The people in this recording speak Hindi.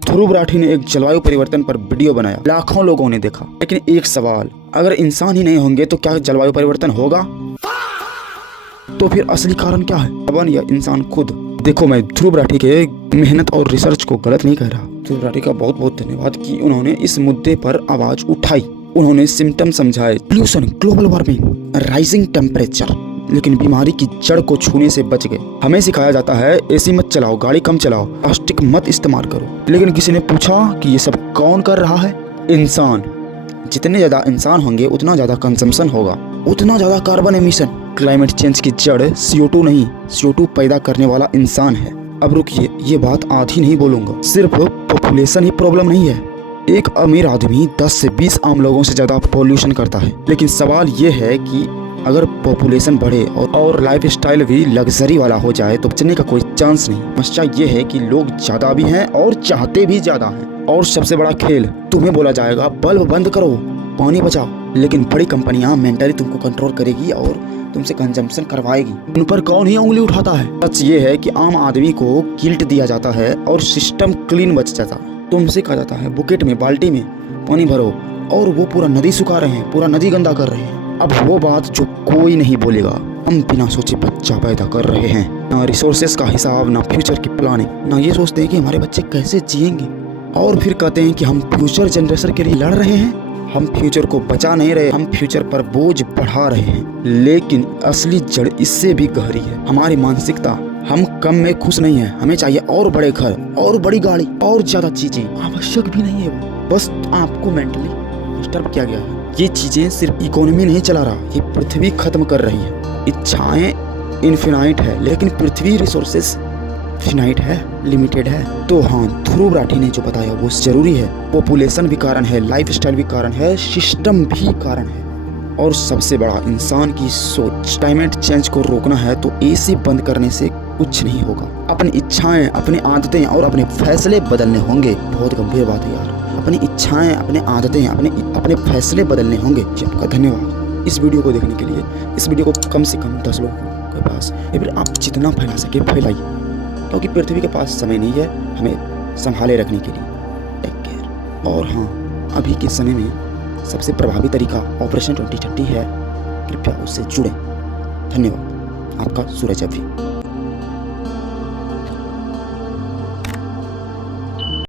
ध्रुव राठी ने एक जलवायु परिवर्तन पर वीडियो बनाया, लाखों लोगों ने देखा। लेकिन एक सवाल, अगर इंसान ही नहीं होंगे तो क्या जलवायु परिवर्तन होगा? तो फिर असली कारण क्या है, अपन या इंसान खुद? देखो, मैं ध्रुव राठी के मेहनत और रिसर्च को गलत नहीं कह रहा। ध्रुव राठी का बहुत बहुत धन्यवाद कि उन्होंने इस मुद्दे पर आवाज उठाई। उन्होंने सिम्टम समझाए, pollution, global warming, rising temperature, लेकिन बीमारी की जड़ को छूने से बच गए। हमें सिखाया जाता है एसी मत चलाओ, गाड़ी कम चलाओ, प्लास्टिक मत इस्तेमाल करो। लेकिन किसी ने पूछा कि ये सब कौन कर रहा है? इंसान। जितने ज्यादा इंसान होंगे उतना ज्यादा कंजम्पशन होगा, उतना ज्यादा कार्बन एमिशन। क्लाइमेट चेंज की जड़ CO2 नहीं, CO2 पैदा करने वाला इंसान है। अब रुकिए, ये बात आधी नहीं बोलूंगा। सिर्फ पॉपुलेशन ही प्रॉब्लम नहीं है। एक अमीर आदमी 10 से 20 आम लोगों से ज्यादा पॉल्यूशन करता है। लेकिन सवाल ये है कि अगर पॉपुलेशन बढ़े और लाइफ स्टाइल भी लग्जरी वाला हो जाए तो बचने का कोई चांस नहीं। समस्या ये है कि लोग ज्यादा भी हैं और चाहते भी ज्यादा हैं। और सबसे बड़ा खेल, तुम्हें बोला जाएगा बल्ब बंद करो, पानी बचाओ, लेकिन बड़ी कंपनियां मेंटली तुमको कंट्रोल करेगी और तुमसे कंजम्पशन करवाएगी। उन पर कौन ही उंगली उठाता है? सच ये है कि आम आदमी को गिल्ट दिया जाता है और सिस्टम क्लीन बच जाता है। तुमसे कहा जाता है बुकेट में, बाल्टी में पानी भरो, और वो पूरा नदी सुखा रहे हैं, पूरा नदी गंदा कर रहे हैं। अब वो बात जो कोई नहीं बोलेगा, हम बिना सोचे बच्चा पैदा कर रहे हैं। ना रिसोर्सेस का हिसाब, ना फ्यूचर की प्लानिंग, ना ये सोचते हैं कि हमारे बच्चे कैसे जिएंगे। और फिर कहते हैं कि हम फ्यूचर जनरेशन के लिए लड़ रहे हैं। हम फ्यूचर को बचा नहीं रहे, हम फ्यूचर पर बोझ बढ़ा रहे हैं। लेकिन असली जड़ इससे भी गहरी है, हमारी मानसिकता। हम कम में खुश नहीं है, हमें चाहिए और बड़े घर, और बड़ी गाड़ी, और ज्यादा चीजें। आवश्यक भी नहीं है वो, बस आपको मेंटली डिस्टर्ब किया गया है। ये चीजें सिर्फ इकोनॉमी नहीं चला रहा, ये पृथ्वी खत्म कर रही है। इच्छाएं इनफिनाइट है, लेकिन पृथ्वी रिसोर्सेस फिनाइट है, लिमिटेड है। तो हाँ, ध्रुव राठी ने जो बताया वो जरूरी है। पॉपुलेशन भी कारण है, लाइफस्टाइल भी कारण है, सिस्टम भी कारण है, और सबसे बड़ा इंसान की सोच। क्लाइमेट चेंज को रोकना है तो एसी बंद करने से कुछ नहीं होगा। अपनी इच्छाएं, अपनी आदतें और अपने फैसले बदलने होंगे। बहुत गंभीर बात है यार। अपनी इच्छाएं, अपने आदतें, अपने फैसले बदलने होंगे। आपका धन्यवाद इस वीडियो को देखने के लिए। इस वीडियो को कम से कम 10 लोगों के पास, या फिर आप जितना फैला सके फैलाइए, क्योंकि पृथ्वी के पास समय नहीं है हमें संभाले रखने के लिए। Take care. और हाँ, अभी के समय में सबसे प्रभावी तरीका ऑपरेशन 2030 है। कृपया उससे जुड़ें। धन्यवाद। आपका सूरज अभी।